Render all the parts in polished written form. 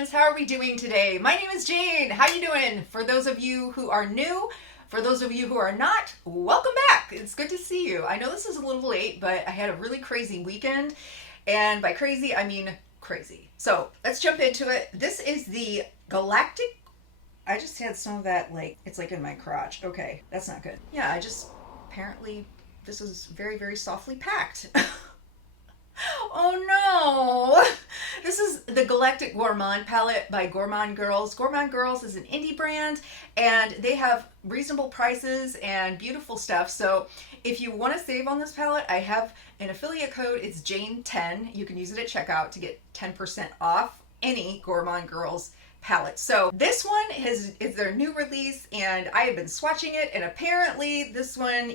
friends, how are we doing today? My name is Jane. How you doing? For those of you who are new, for those of you who are not, welcome back. It's good to see you. I know this is a little late, but I had a really crazy weekend, and by crazy I mean crazy. So let's jump into it. This is the Galactic. I just had some of that, like, it's like in my crotch. Okay, that's not good. Yeah, apparently this is very, very softly packed. Oh no! This is the Galactic Gourmande palette by Gourmande Girls. Gourmande Girls is an indie brand and they have reasonable prices and beautiful stuff. So if you want to save on this palette, I have an affiliate code. It's Jane10. You can use it at checkout to get 10% off any Gourmande Girls palette. So this one is their new release and I have been swatching it, and apparently this one,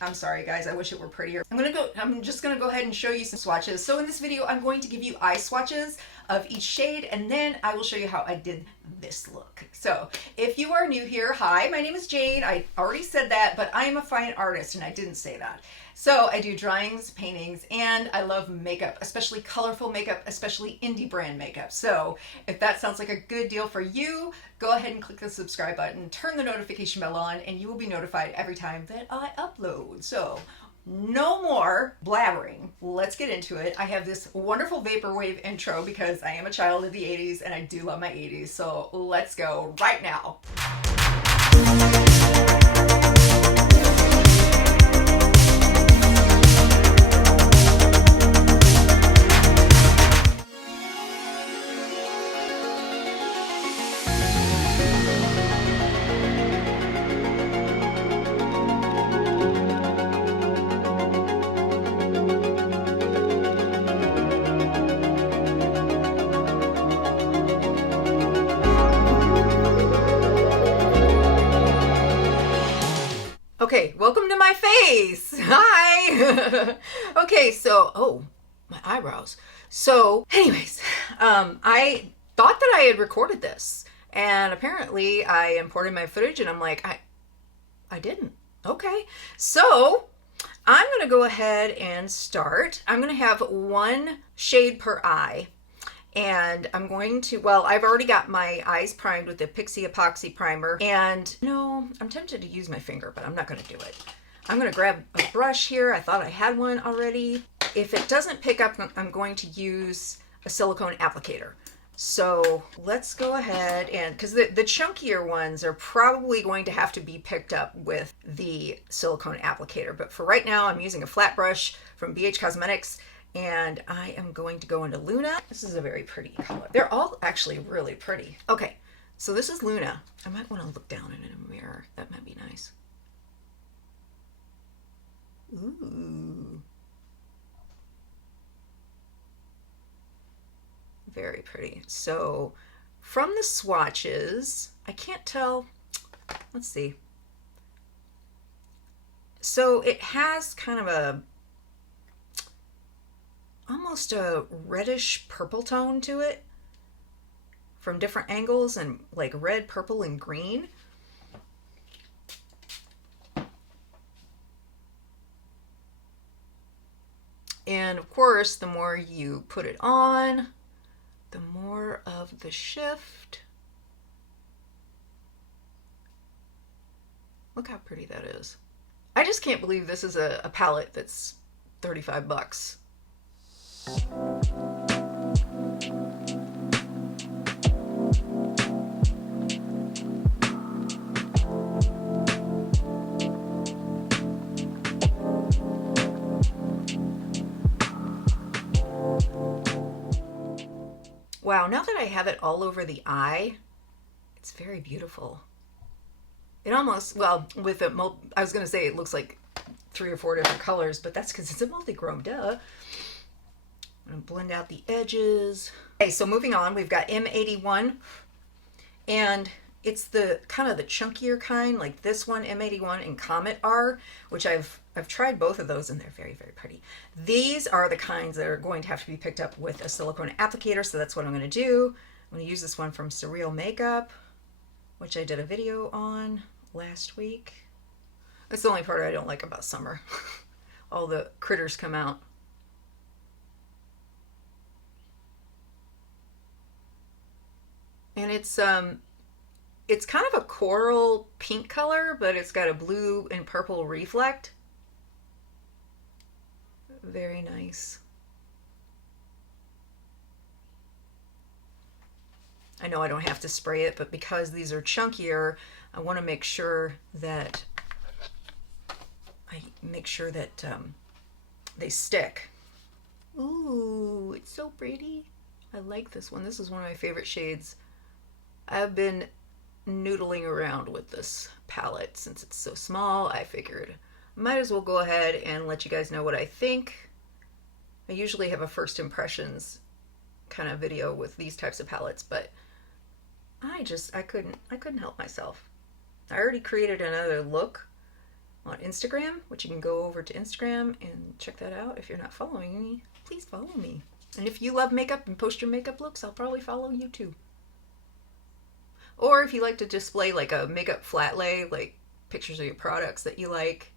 I'm sorry guys, I wish it were prettier. I'm just gonna go ahead and show you some swatches. So in this video, I'm going to give you eye swatches of each shade, and then I will show you how I did this look. So if you are new here, hi, my name is Jane. I already said that, but I am a fine artist and I didn't say that. So I do drawings, paintings, and I love makeup, especially colorful makeup, especially indie brand makeup. So if that sounds like a good deal for you, go ahead and click the subscribe button, turn the notification bell on, and you will be notified every time that I upload. So no more blabbering. Let's get into it. I have this wonderful vaporwave intro because I am a child of the 80s and I do love my 80s. So let's go right now. Okay, welcome to my face. Hi. Okay, so, oh, my eyebrows. So, anyways, I thought that I had recorded this, and apparently I imported my footage, and I'm like, I didn't. Okay, so I'm gonna go ahead and start. I'm gonna have one shade per eye. And I'm going to, well, I've already got my eyes primed with the Pixie Epoxy Primer. And no, I'm tempted to use my finger, but I'm not going to do it. I'm going to grab a brush here. I thought I had one already. If it doesn't pick up, I'm going to use a silicone applicator. So let's go ahead and, because the chunkier ones are probably going to have to be picked up with the silicone applicator. But for right now, I'm using a flat brush from BH Cosmetics. And I am going to go into Luna. This is a very pretty color. They're all actually really pretty. Okay, so this is Luna. I might want to look down in a mirror. That might be nice. Ooh. Very pretty. So from the swatches, I can't tell. Let's see. So it has kind of a almost a reddish purple tone to it from different angles, and like red, purple, and green. And of course, the more you put it on, the more of the shift. Look how pretty that is. I just can't believe this is a palette that's 35 bucks. Wow, now that I have it all over the eye, it's very beautiful. It almost, well, with a, I was going to say it looks like 3 or 4 different colors, but that's because it's a multichrome, duh. I'm going to blend out the edges. Okay, so moving on, we've got M81, and it's the kind of the chunkier kind, like this one, M81 and Comet are, which I've tried both of those and they're very, very pretty. These are the kinds that are going to have to be picked up with a silicone applicator, so that's what I'm going to do. I'm going to use this one from Surreal Makeup, which I did a video on last week. That's the only part I don't like about summer. All the critters come out. And it's kind of a coral pink color, but it's got a blue and purple reflect. Very nice. I know I don't have to spray it, but because these are chunkier, I want to make sure that they stick. Ooh, it's so pretty. I like this one. This is one of my favorite shades. I've been noodling around with this palette since it's so small. I figured I might as well go ahead and let you guys know what I think. I usually have a first impressions kind of video with these types of palettes, but I couldn't help myself. I already created another look on Instagram, which you can go over to Instagram and check that out. If you're not following me, please follow me. And if you love makeup and post your makeup looks, I'll probably follow you too. Or if you like to display like a makeup flat lay, like pictures of your products that you like.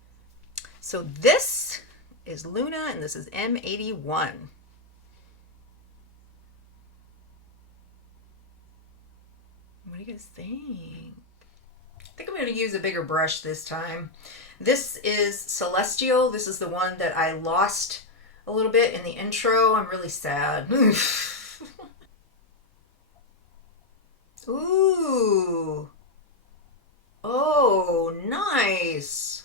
So this is Luna and this is M81. What do you guys think? I think I'm going to use a bigger brush this time. This is Celestial. This is the one that I lost a little bit in the intro. I'm really sad. Ooh. Oh, nice.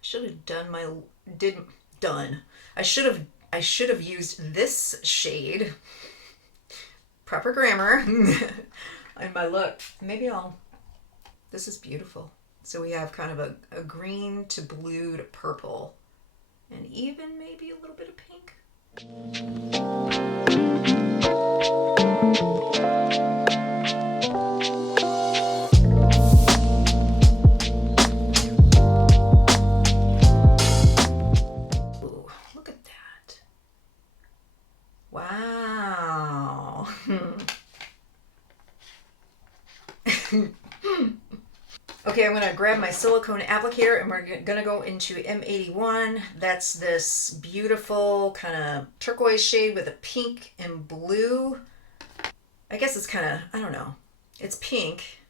Should have done my I should have used this shade. Proper grammar. In my look. This is beautiful. So we have kind of a green to blue to purple. And even maybe a little bit of pink. Ooh, look at that. Wow. Okay, I'm going to grab my silicone applicator and we're going to go into M81. That's this beautiful kind of turquoise shade with a pink and blue. I guess it's kind of, I don't know. It's pink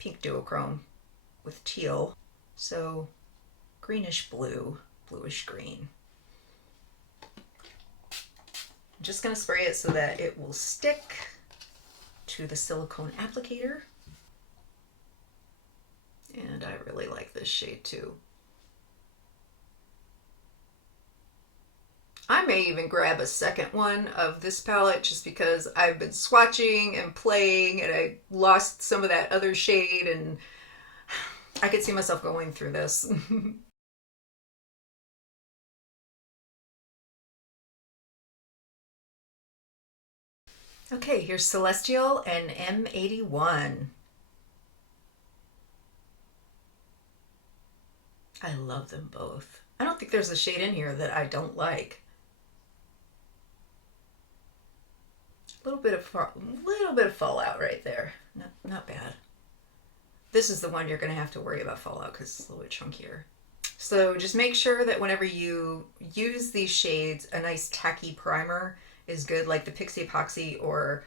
duochrome with teal. So greenish blue, bluish green. I'm just going to spray it so that it will stick to the silicone applicator. And I really like this shade too. I may even grab a second one of this palette just because I've been swatching and playing and I lost some of that other shade and I could see myself going through this. Okay, here's Celestial and M81. I love them both. I don't think there's a shade in here that I don't like. A little bit of fallout right there. Not bad. This is the one you're going to have to worry about fallout because it's a little bit chunkier. So just make sure that whenever you use these shades, a nice tacky primer is good, like the Pixie Epoxy or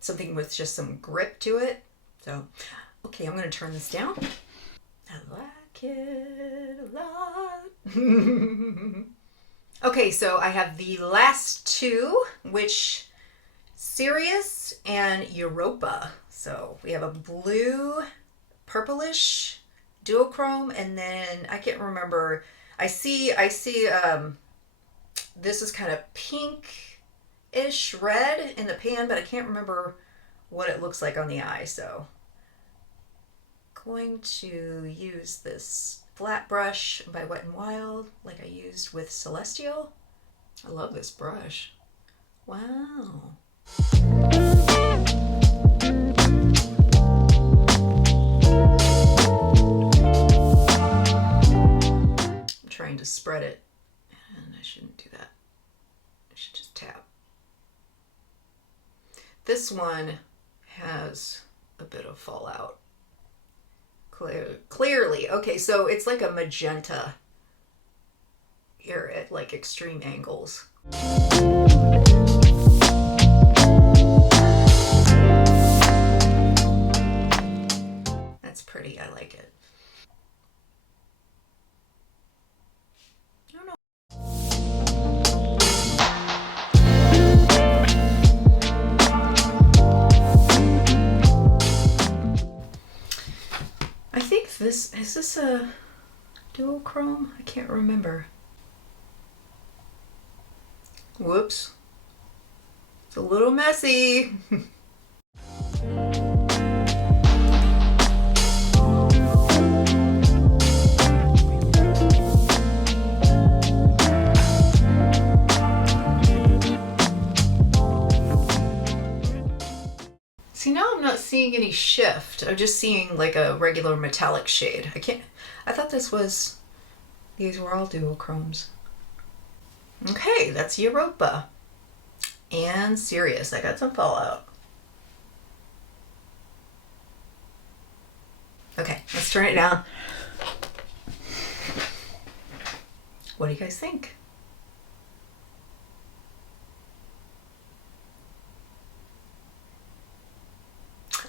something with just some grip to it. So, okay, I'm going to turn this down. I like it a lot. Okay, so I have the last two, which Sirius and Europa. So we have a blue, purplish duochrome, and then I can't remember. I see this is kind of pink-ish red in the pan, but I can't remember what it looks like on the eye. So going to use this flat brush by Wet n Wild like I used with Celestial. I love this brush. Wow. I'm trying to spread it and I shouldn't do that. I should just tap. This one has a bit of fallout. Clearly. Okay, so it's like a magenta here at like extreme angles. pretty. I like it. I don't know. I think this, is this a Duochrome? I can't remember. Whoops. It's a little messy. See, now I'm not seeing any shift. I'm just seeing like a regular metallic shade. I thought these were all duochromes. Okay, that's Europa. And Sirius, I got some fallout. Okay, let's turn it down. What do you guys think?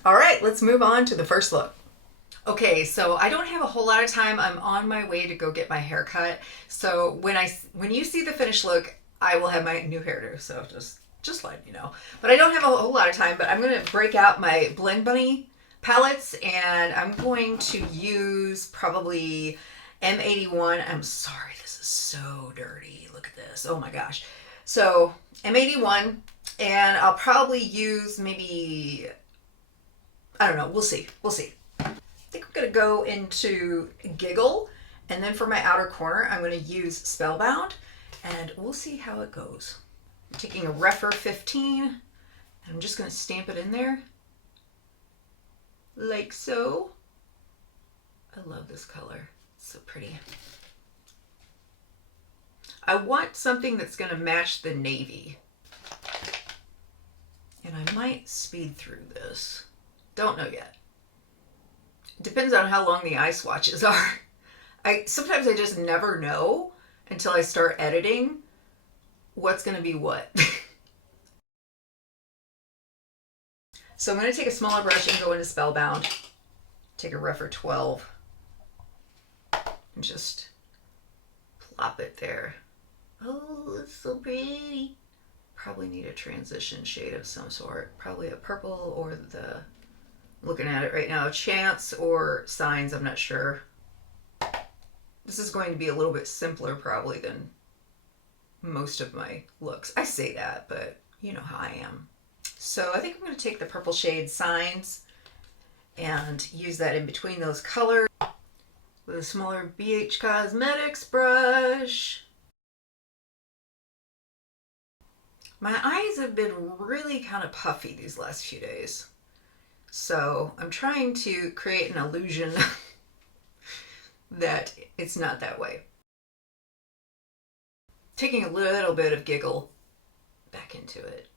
All right, let's move on to the first look. Okay, so I don't have a whole lot of time. I'm on my way to go get my hair cut. So when you see the finished look, I will have my new hairdo. So just let you know. But I don't have a whole lot of time, but I'm going to break out my Blend Bunny palettes and I'm going to use probably M81. I'm sorry, this is so dirty. Look at this. Oh my gosh. So M81, and I'll probably use maybe, I don't know. We'll see. We'll see. I think I'm going to go into Giggle, and then for my outer corner, I'm going to use Spellbound, and we'll see how it goes. I'm taking a Refer 15, and I'm just going to stamp it in there, like so. I love this color. It's so pretty. I want something that's going to match the navy, and I might speed through this. Don't know yet. Depends on how long the eye swatches are. Sometimes I just never know until I start editing what's going to be what. So I'm going to take a smaller brush and go into Spellbound. Take a Refer 12 and just plop it there. Oh, it's so pretty. Probably need a transition shade of some sort. Probably a purple or looking at it right now, Chance or Signs, I'm not sure. This is going to be a little bit simpler probably than most of my looks. I say that, but you know how I am. So I think I'm going to take the purple shade Signs and use that in between those colors with a smaller BH Cosmetics brush. My eyes have been really kind of puffy these last few days. So I'm trying to create an illusion that it's not that way. Taking a little bit of Giggle back into it.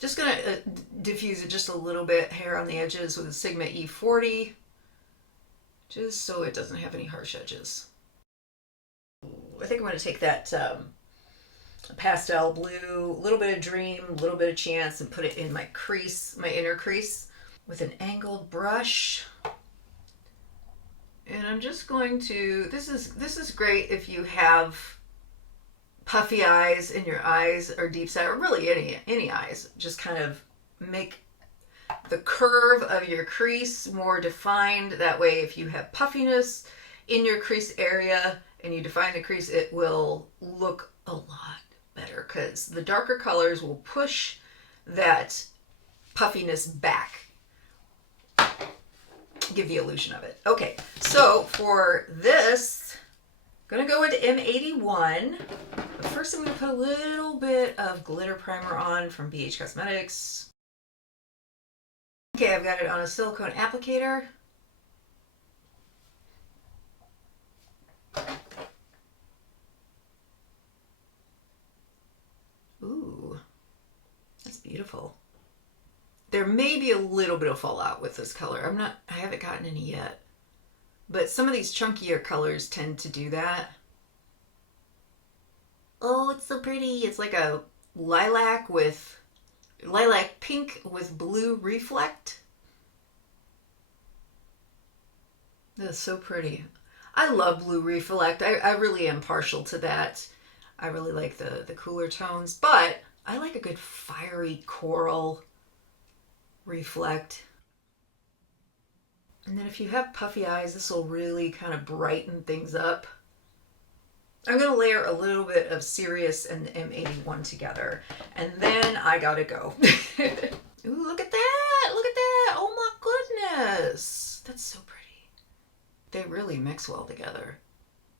Just gonna diffuse it just a little bit, hair on the edges with a Sigma E40, just so it doesn't have any harsh edges. I think I'm gonna take that pastel blue, a little bit of Dream, a little bit of Chance, and put it in my crease, my inner crease, with an angled brush. And I'm just going to, this is great if you have puffy eyes and your eyes are deep set, or really any eyes. Just kind of make the curve of your crease more defined. That way, if you have puffiness in your crease area and you define the crease, it will look a lot better because the darker colors will push that puffiness back, give the illusion of it. Okay, so for this, I'm gonna go into M81. But first I'm gonna put a little bit of glitter primer on from BH Cosmetics. Okay, I've got it on a silicone applicator. Ooh, that's beautiful. There may be a little bit of fallout with this color. I haven't gotten any yet. But some of these chunkier colors tend to do that. Oh, it's so pretty. It's like a lilac pink with blue reflect. That's so pretty. I love blue reflect. I really am partial to that. I really like the cooler tones, but I like a good fiery coral reflect. And then if you have puffy eyes, this will really kind of brighten things up. I'm going to layer a little bit of Serious and M81 together, and then I gotta go. Ooh, look at that! Look at that! Oh my goodness! That's so pretty. They really mix well together.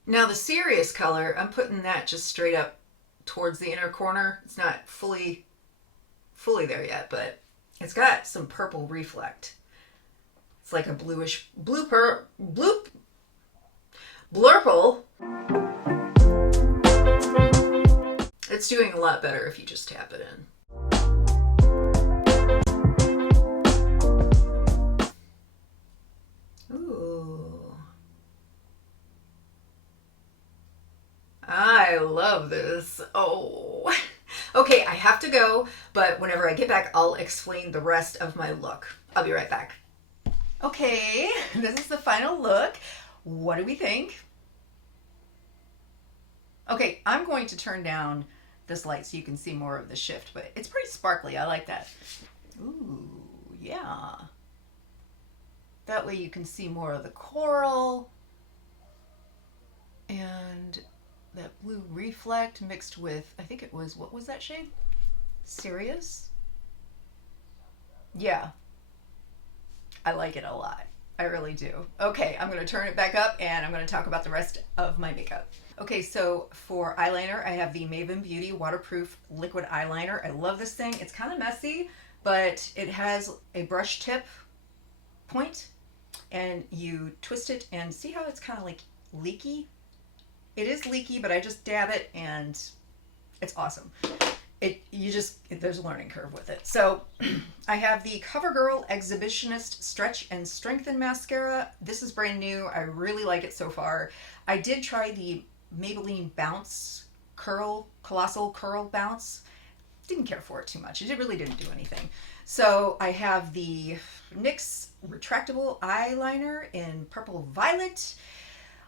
Now the Serious color, I'm putting that just straight up towards the inner corner. It's not fully there yet, but it's got some purple reflect. It's like a bluish, blurple. It's doing a lot better if you just tap it in. Ooh. I love this. Oh. Okay, I have to go, but whenever I get back, I'll explain the rest of my look. I'll be right back. Okay, this is the final look. What do we think? Okay, I'm going to turn down this light so you can see more of the shift, but it's pretty sparkly. I like that. Ooh, yeah. That way you can see more of the coral and that blue reflect mixed with, I think it was, what was that shade? Serious? Yeah. I like it a lot. I really do. Okay, I'm going to turn it back up and I'm going to talk about the rest of my makeup. Okay, so for eyeliner, I have the Maven Beauty Waterproof Liquid Eyeliner. I love this thing. It's kind of messy, but it has a brush tip point, and you twist it and see how it's kind of like leaky? It is leaky, but I just dab it and it's awesome. There's a learning curve with it. So I have the CoverGirl Exhibitionist Stretch and Strengthen Mascara. This is brand new. I really like it so far. I did try the Maybelline Bounce Colossal Curl Bounce. Didn't care for it too much. It really didn't do anything. So I have the NYX Retractable Eyeliner in Purple Violet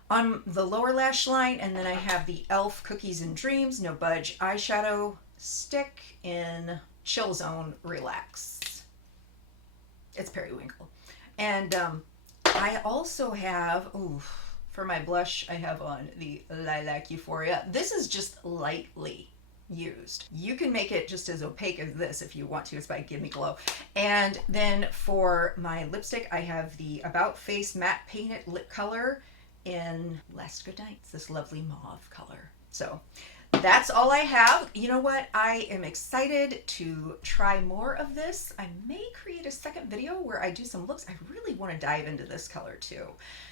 on the lower lash line, and then I have the e.l.f. Cookies and Dreams No Budge Eyeshadow Stick in Chill Zone Relax. It's periwinkle. And I also have, for my blush, I have on the Lilac Euphoria. This is just lightly used. You can make it just as opaque as this if you want to. It's by Give Me Glow. And then for my lipstick, I have the About Face Matte Painted Lip Color in Last Goodnight. It's this lovely mauve color. So that's all I have. You know what? I am excited to try more of this. I may create a second video where I do some looks. I really want to dive into this color too.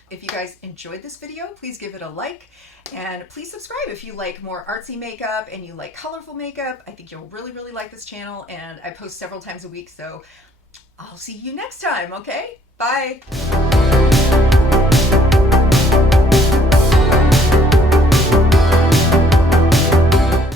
If you guys enjoyed this video, please give it a like, and please subscribe if you like more artsy makeup and you like colorful makeup. I think you'll really, really like this channel, and I post several times a week, so I'll see you next time, okay? Bye!